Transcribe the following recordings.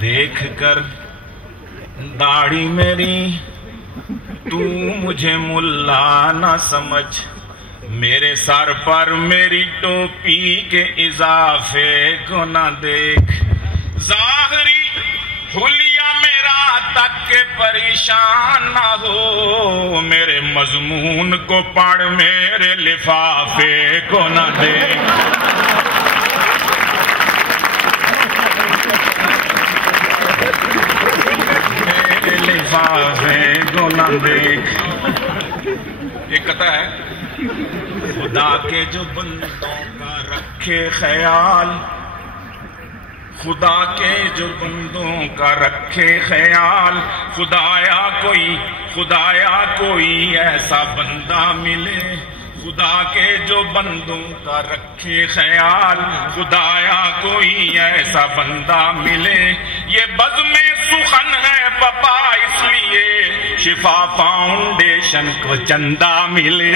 دیکھ کر داڑھی میری تو مجھے ملا نہ سمجھ، میرے سر پر میری ٹوپی کے اضافے کو نہ دیکھ، ظاہری حلیہ میرا تک کے پریشان نہ ہو، میرے مضمون کو پڑھ میرے لفافے کو نہ دیکھ۔ لفافے کو نہ دیکھ۔ ایک کہتا ہے خدا کے جو بندوں کا رکھے خیال، خدا کے جو بندوں کا رکھے خیال، خدایا کوئی ایسا بندہ ملے، خدا کے جو بندوں کا رکھے خیال، خدایا کوئی ایسا بندہ ملے، یہ بزم سخن ہے پپا اس لیے شفا فاؤنڈیشن کو چندہ ملے۔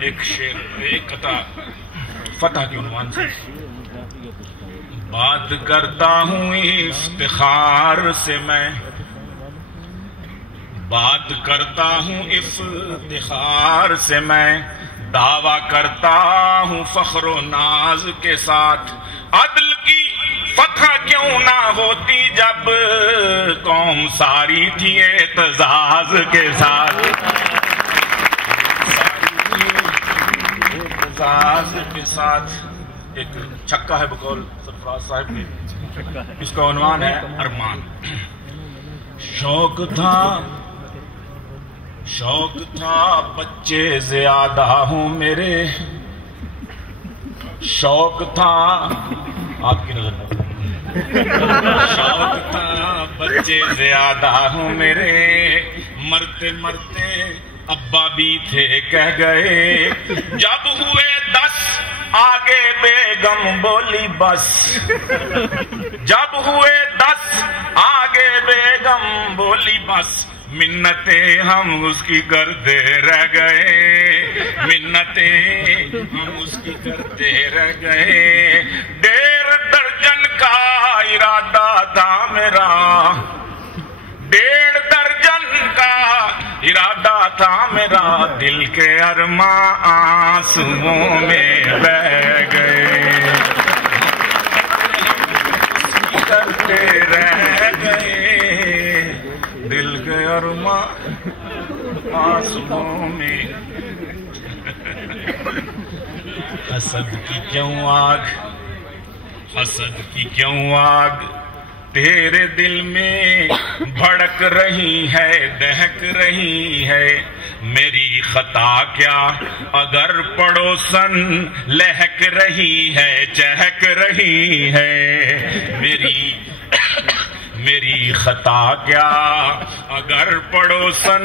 ایک شعر، ایک قطع فتح کے عنوان سے، بات کرتا ہوں افتخار سے میں، بات کرتا ہوں افتخار سے میں، دعویٰ کرتا ہوں فخر و ناز کے ساتھ، عدل کی فتح کیوں نہ ہوتی جب قوم ساری تھی اعتزاز کے ساتھ، اعتزاز کے ساتھ۔ ایک چھکا ہے بقول سرفراز صاحب نے، اس کا عنوان ہے ارمان۔ شوق تھا بچے زیادہ ہوں میرے، شوق تھا آپ کی نظر، شوق تھا بچے زیادہ ہوں میرے، مرتے مرتے ابا بھی تھے کہہ گئے، جب ہوئے 10 آگے بیگم بولی بس، جب ہوئے 10 آگے بیگم بولی بس، منتیں ہم اس کی کرتے رہ گئے، منتیں ہم اس کی کرتے رہ گئے، 1.5 درجن کا ارادہ تھا میرا، 1.5 درجن کا ارادہ تھا میرا، دل کے ارماں آنسوؤں میں بہہ گئے، کرتے رہ گئے، دل کے ارماں آنسوؤں میں۔ حسد کی کیوں آگ، حسد کی کیوں آگ تیرے دل میں بھڑک رہی ہے، دہک رہی ہے، میری خطا کیا اگر پڑوسن لہک رہی ہے، چہک رہی ہے، میری خطا کیا اگر پڑوسن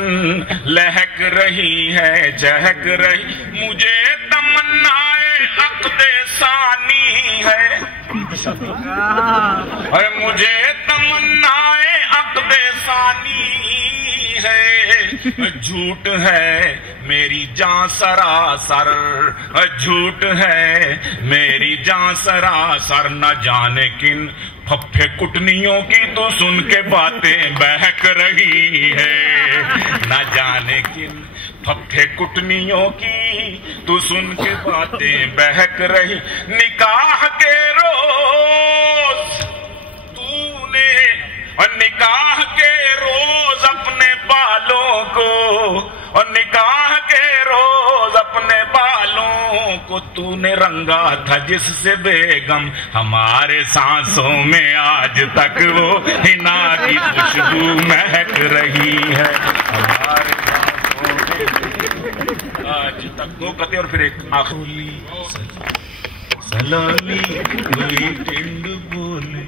لہک رہی ہے، چہک رہی، مجھے تمنائے عقد ثانی ہے، اور مجھے تمنائے عقد ثانی ہے، جھوٹ ہے میری جاں سراسر، جھوٹ ہے میری جاں سراسر، نہ جانے کن پھپھے کٹنیوں کی تو سن کے باتیں بہک رہی ہے، نہ جانے کن پھپھے کٹنیوں کی تو سن کے باتیں بہک رہی، نکاح کے روز تو نے، اور نکاح کے روز اپنے بالوں کو، اور نکاح کے روز اپنے بالوں کو تو نے رنگا تھا جس سے بیگم ہمارے سانسوں میں آج تک وہ حنا کی خوشبو مہک رہی ہے، ہمارے آج تک وہ کہتے، اور پھر ایک آخری سلامی کوئی ٹنڈ بولے